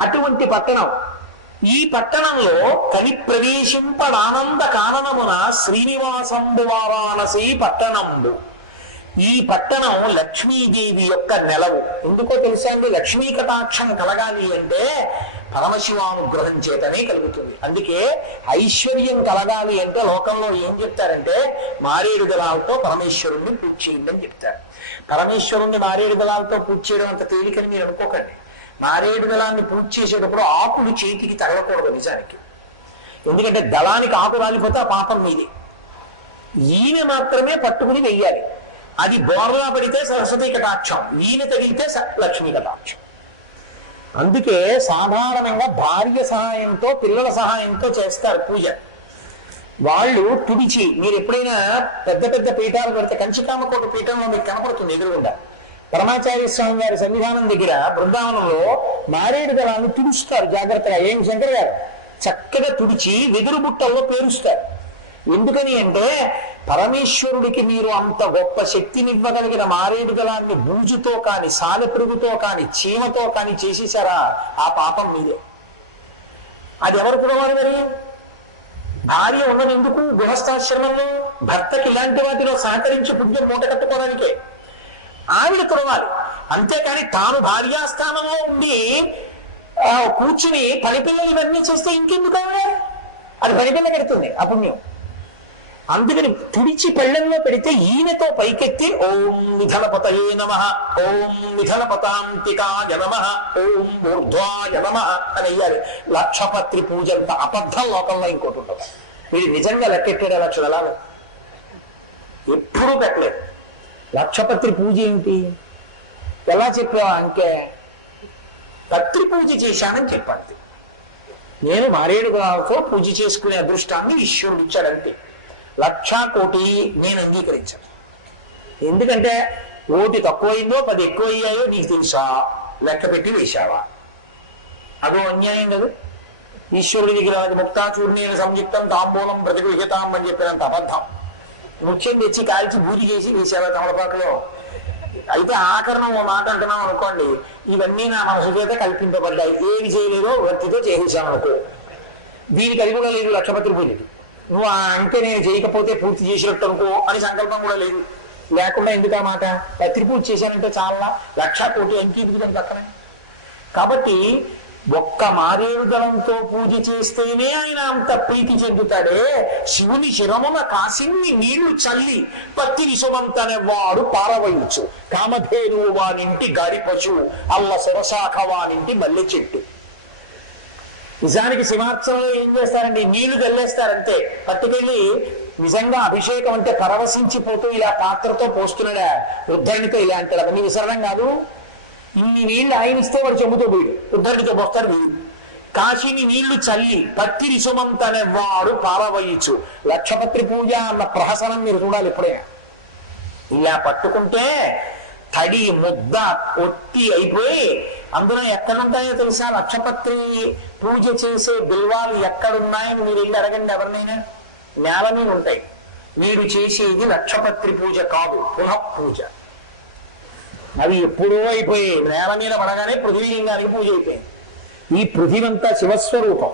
అటువంటి పట్టణం. ఈ పట్టణంలో కలి ప్రవేశింపడానంద కారణమున శ్రీనివాసంబు వారాణసి పట్టణంబు. ఈ పట్టణం లక్ష్మీదేవి యొక్క నెలవు. ఎందుకో తెలుసా అండి? లక్ష్మీ కటాక్షం కలగాలి అంటే పరమశివానుగ్రహం చేతనే కలుగుతుంది. అందుకే ఐశ్వర్యం కలగాలి అంటే లోకంలో ఏం చెప్తారంటే మారేడు దళాలతో పరమేశ్వరుణ్ణి పూజ చేయండి అని చెప్తారు. పరమేశ్వరుణ్ణి మారేడు దళాలతో పూజ చేయడం అంత తేలికని మీరు అనుకోకండి. మారేడు దళాన్ని పూజ చేసేటప్పుడు ఆకులు చేతికి తగలకూడదు నిజానికి. ఎందుకంటే దళానికి ఆకు రాలిపోతే ఆ పాపం మీది. ఈయన మాత్రమే పట్టుకుని వెయ్యాలి. అది బోర్లా పడితే సరస్వతి కటాక్షం ఈయన తగిలితే స- లక్ష్మీ కటాక్షం. అందుకే సాధారణంగా భార్య సహాయంతో పిల్లల సహాయంతో చేస్తారు పూజ. వాళ్ళు తుడిచి మీరు ఎప్పుడైనా పెద్ద పెద్ద పీఠాలు పెడితే కంచికామకోట పీఠంలో మీకు కనపడుతుంది ఎదురుగుండా. పరమాచార్య స్వామి గారి సన్నిధానం దగ్గర బృందావనంలో మారేడు దళాన్ని తుడుస్తారు. జాగ్రత్తగా. ఏం? శంకర్ గారు? చక్కగా తుడిచి వెదురు బుట్టల్లో పేరుస్తారు. ఎందుకని అంటే పరమేశ్వరుడికి మీరు అంత గొప్ప శక్తినివ్వగలిగిన మారేడు దళాన్ని బూజుతో కాని సాలెపురుగుతో కాని చీమతో కాని చేసేసారా ఆ పాపం మీదే అది ఎవరు పుడవాలి మరి? భార్య ఉన్నది ఎందుకు గృహస్థాశ్రమంలో భర్తకి ఇలాంటి వాటిలో సహకరించి పుణ్యం మూట కట్టుకోవడానికే. ఆవిడ తుడవాలి. అంతేకాని తాను భార్యాస్థానంలో ఉండి కూర్చుని పనిపిల్లలు ఇవన్నీ చేస్తే ఇంకెందుకు ఆవిడ? అది పనిపిల్ల కడుతుంది ఆ పుణ్యం. అందుకని తుడిచి పెళ్ళంలో పెడితే ఈయనతో పైకెత్తి ఓం నిధనపతయే నమ ఓం నిధనపతాంతికాయ నమ ఓం ఊర్ధ్వాయ నమ అని అయ్యారు లక్షపత్రి పూజ అంత అబద్ధం లోకంలో ఇంకోటి ఉంటుంది వీడు నిజంగా లెక్కెట్టాడు లక్ష దళాలు ఎప్పుడూ పెట్టలేదు. లక్షపత్రి పూజ ఏంటి ఎలా చెప్పావా అంకే? పత్రి పూజ చేశానని చెప్పండి. నేను మారేడు దళాలతో పూజ చేసుకునే అదృష్టాన్ని ఈశ్వరుడు ఇచ్చాడంతే. లక్షా కోటి నేను అంగీకరించాను. ఎందుకంటే ఓటి తక్కువైందో పది ఎక్కువ అయ్యాయో నీకు తెలుసా? లెక్క పెట్టి వేశావా? అదో అన్యాయం కదా. ఈశ్వరుడి దగ్గర అది సంయుక్తం తాంబూలం ప్రతిగృహితాం అని చెప్పినంత అబద్ధం. ముఖ్యం తెచ్చి కాల్చి బూరి చేసి వేసావా తమలపాకులో. అయితే ఆకరణం ఓ మాట అంటున్నాం అనుకోండి ఇవన్నీ నా మనసు చేత కల్పింపబడ్డాయి. ఏమి చేయలేదో వృత్తితో చేసేసాను అనుకో. దీనికి అది కూడా లేదు లక్షపత్రి పూజకి నువ్వు ఆ అంకె నేను చేయకపోతే పూర్తి చేసినట్టు అనుకో అని సంకల్పం కూడా లేదు. లేకుండా ఎందుకు ఆ మాట? పత్రి పూజ చేశానంటే చాలా లక్ష కోటి అంకి ఎందుకు పక్కన కాబట్టి ఒక్క మారేడు దళంతో పూజ చేస్తేనే ఆయన అంత ప్రీతి చెందుతాడే. శివుని శిరమున కాసిన్ని నీళ్ళు చల్లి పత్తి విషమంతనే వాడు పారవయచ్చు కామధేను వానింటి గాడి పశువు అల్ల సురశాఖ వానింటి మల్లె చెట్టు. నిజానికి శివార్చనలో ఏం చేస్తారండి? నీళ్ళు గల్లేస్తారంతే పట్టుకెళ్ళి నిజంగా అభిషేకం అంటే పరవశించిపోతూ ఇలా పాత్రతో పోస్తున్నాడా? ఉద్ధరణితో ఇలా అంటాడు అవన్నీ విసరడం కాదు. ఇన్ని నీళ్ళు ఆయన ఇస్తే వాడు చెబుతూ పోయి ఉద్ధరణితో పోస్తాడు వీడు. కాశీని నీళ్ళు చల్లి పత్తి రిసుమంతనేవాడు వాడు లక్షపత్రి పూజ అన్న ప్రహసనం మీరు చూడాలి ఎప్పుడైనా. ఇలా పట్టుకుంటే తడి ముద్ద ఒత్తి అయిపోయి అందులో ఎక్కడుంటాయో తెలుసా? లక్షపత్రి పూజ చేసే బిల్వాలు ఎక్కడున్నాయని మీరు వెళ్ళి అడగండి ఎవరినైనా. నేల మీద ఉంటాయి. మీరు చేసేది లక్షపత్రి పూజ కాదు పునఃపూజ. పూజ అవి ఎప్పుడో అయిపోయి నేల మీద పడగానే పృథ్వీలింగానికి పూజ అయిపోయింది. ఈ పృథివంతా శివస్వరూపం.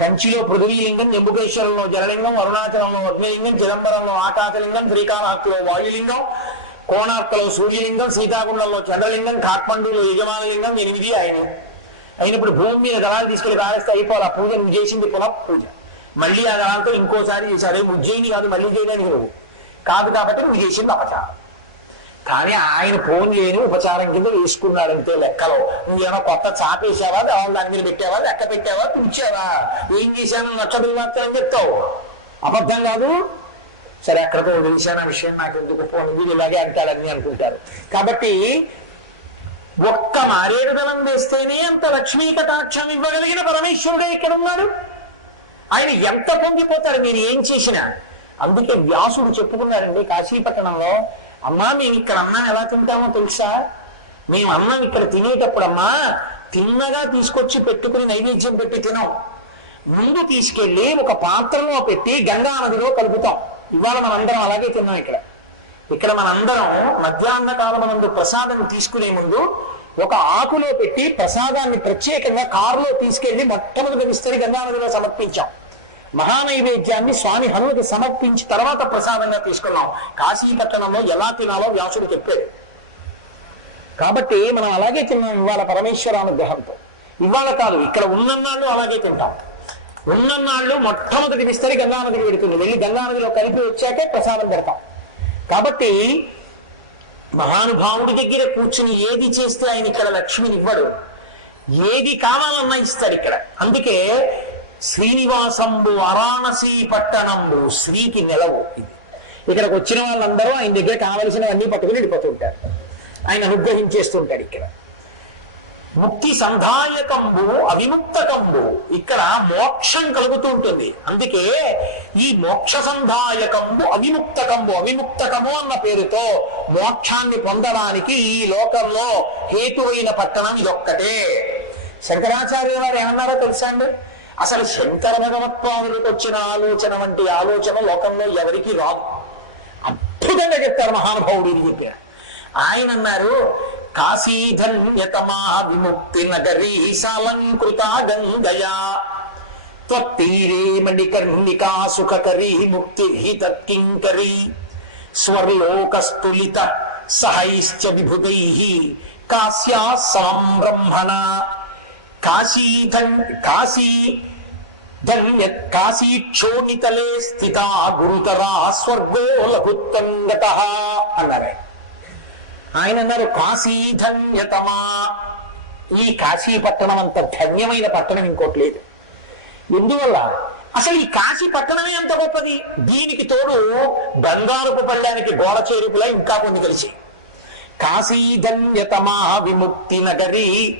కంచిలో పృథ్వీలింగం జంబుకేశ్వరంలో జలలింగం అరుణాచలంలో అగ్నిలింగం చిదంబరంలో ఆకాశలింగం శ్రీకాళహస్తిలో వాయులింగం కోణార్కలో సూర్యలింగం సీతాకుండంలో చంద్రలింగం కాఠ్మండూలో యజమానలింగం ఎనిమిది ఆయన. అయినప్పుడు భూమి మీద దళాలు తీసుకెళ్ళి పారేస్తే అయిపోవాలి. ఆ పూజ నువ్వు చేసింది పునః పూజ. మళ్ళీ ఆ దళాలతో ఇంకోసారి చేశారు. ఉజ్జయిని కాదు మళ్ళీ చేయడానికి నువ్వు కాదు కాబట్టి నువ్వు చేసింది అపచారం. కానీ ఆయన ఫోన్ లేని ఉపచారం కింద వేసుకున్నాడు అంతే లెక్కలో. నువ్వేమో కొత్త చాపేసావా? దళాలు దాని మీద పెట్టావా? లెక్క పెట్టావా? తుడిచావా ఏం చేశాను నచ్చదు మాత్రం చెప్తావు. అబద్ధం కాదు. సరే అక్కడతో వదిలేశాను. ఆ విషయం నాకు ఎందుకు ఫోన్? వీడు ఇలాగే అంటాడని అనుకుంటారు. కాబట్టి ఒక్క మారేడు దళం వేస్తేనే అంత లక్ష్మీ కటాక్షం ఇవ్వగలిగిన పరమేశ్వరుడే ఇక్కడ ఉన్నాడు ఆయన ఎంత పొంగిపోతారు? మీరు ఏం చేసినా? అందుకే వ్యాసుడు చెప్పుకున్నారండి కాశీపట్టణంలో అమ్మా మేము ఇక్కడ అన్నం ఎలా తింటామో తెలుసా? మేము అన్నం ఇక్కడ తినేటప్పుడు అమ్మా తిన్నగా తీసుకొచ్చి పెట్టుకుని నైవేద్యం పెట్టి తినం. ముందు తీసుకెళ్ళి ఒక పాత్రలో పెట్టి గంగా నదిలో కలుపుతాం. ఇవాళ మనందరం అలాగే తిన్నాం ఇక్కడ. ఇక్కడ మనందరం మధ్యాహ్న కాలమనందు ప్రసాదం తీసుకునే ముందు ఒక ఆకులో పెట్టి ప్రసాదాన్ని ప్రత్యేకంగా కారులో తీసుకెళ్ళి మొట్టమొదటి విస్తరి గంగానదిలో సమర్పించాం. మహానైవేద్యాన్ని స్వామి హనుమతి సమర్పించి తర్వాత ప్రసాదంగా తీసుకున్నాం. కాశీపట్టణంలో ఎలా తినాలో వ్యాసుడు చెప్పాడు. కాబట్టి మనం అలాగే తిన్నాం ఇవాళ పరమేశ్వర అనుగ్రహంతో. ఇవాళ కాదు ఇక్కడ ఉన్నన్నాళ్ళు అలాగే తింటాం. ఉన్నన్నాళ్ళు మొట్టమొదటి విస్తరి గంగానదికి పెడుతుంది. వెళ్ళి గంగానదిలో కలిపి వచ్చాకే ప్రసాదం పెడతాం. కాబట్టి మహానుభావుడి దగ్గర కూర్చుని ఏది చేస్తే ఆయన ఇక్కడ లక్ష్మిని ఇవ్వడు. ఏది కావాలన్నా ఇస్తాడు ఇక్కడ. అందుకే శ్రీనివాసంబు వారాణసి పట్టణంబు శ్రీకి నిలవు ఇది. ఇక్కడికి వచ్చిన వాళ్ళందరూ ఆయన దగ్గర కావలసినవన్నీ పట్టుకుని వెళ్ళిపోతుంటారు. ఆయన అనుగ్రహించేస్తుంటాడు ఇక్కడ. ముక్తి సంధాయకంబు అవిముక్తకంబు ఇక్కడ మోక్షం కలుగుతూ ఉంటుంది అందుకే ఈ మోక్ష సంధాయకంబు అవిముక్తకంబు అవిముక్తకము అన్న పేరుతో మోక్షాన్ని పొందడానికి ఈ లోకంలో హేతువైన పట్టణం ఇదొక్కటే. శంకరాచార్య వారు ఏమన్నారో తెలుసా అండి? అసలు శంకర భగవత్వాదులకు వచ్చిన ఆలోచన వంటి ఆలోచన లోకంలో ఎవరికి రాదు. అద్భుతంగా చెప్తారు మహానుభావుడు ఇది చెప్పారు ఆయన అన్నారు కాశీధన్యతమా విముక్తి నగరీ సాలంకృత గంగయా త్వత్తీరే మణికర్ణికా సుఖకరీ ముక్తి తత్కింకరీ స్వర్లోకస్తులిత సహైశ్చ విభుదై కాశ్యా సాం బ్రహ్మణ. కాశీధన్ కాశీ ధన్య కాశీక్షోణితలే స్థిత గురుతరా స్వర్గో లఘుత్తంగత అన్నారు. ఆయన. ఆయన అన్నారు కాశీ ధన్యతమా. ఈ కాశీ పట్టణం అంత ధన్యమైన పట్టణం ఇంకోటి లేదు. ఎందువల్ల? అసలు ఈ కాశీ పట్టణమే అంత గొప్పది. దీనికి తోడు బంగారుపు పళ్ళానికి గోడ చేరుపులా ఇంకా కొన్ని కలిసి కాశీ ధన్యతమా విముక్తి నగరి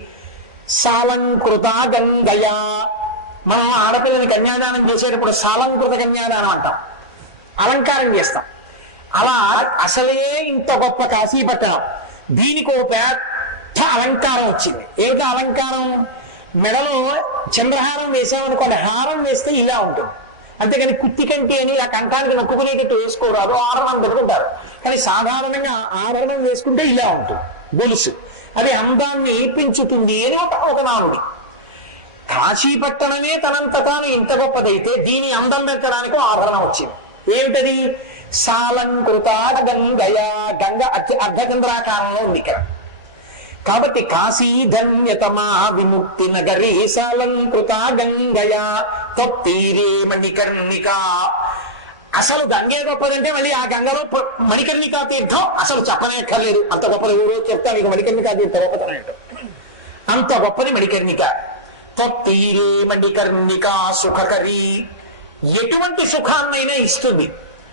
సాలంకృత గంగయా మనం ఆడపిల్లని కన్యాదానం చేసేటప్పుడు సాలంకృత కన్యాదానం అంటాం. అలంకారం చేస్తాం. అలా అసలే ఇంత గొప్ప కాశీపట్టణం. దీనికి ఒక పెద్ద అలంకారం వచ్చింది. ఏమిటి అలంకారం? మెడలో చంద్రహారం వేసామనుకోండి హారం వేస్తే ఇలా ఉంటుంది. అంతేకాని కుత్తి కంటి అని ఆ కంఠానికి నొక్కుకునేటట్టు వేసుకోరాదు ఆభరణం పెట్టుకుంటారు. కానీ సాధారణంగా ఆభరణం వేసుకుంటే ఇలా ఉంటుంది. గొలుసు. అది అందాన్ని ఏర్పించుతుంది అని ఒక ఒక నానుడి. కాశీపట్టణమే తనంత తాను ఇంత గొప్పదైతే దీని అందం పెంచడానికి ఆభరణం వచ్చింది. ఏమిటది సాలంకృత గంగయా గంగ అతి అర్ధచంద్రాకారంలో ఉంది ఇక్కడ. కాబట్టి కాశీ ధన్యతమా విముక్తి నగరీ సాలంకృత గంగయ తత్తీరే మణికర్ణిక. అసలు గంగే గొప్పదంటే మళ్ళీ ఆ గంగలో మణికర్ణికా తీర్థం అసలు చెప్పనేక్కర్లేదు. అంత గొప్పది ఊరో చెప్తా మీకు మణికర్ణికా తీర్థం గొప్పతనం అంత గొప్పది మణికర్ణిక. తత్తీరే మణికర్ణికా సుఖకరి. ఎటువంటి సుఖాన్నైనా ఇస్తుంది.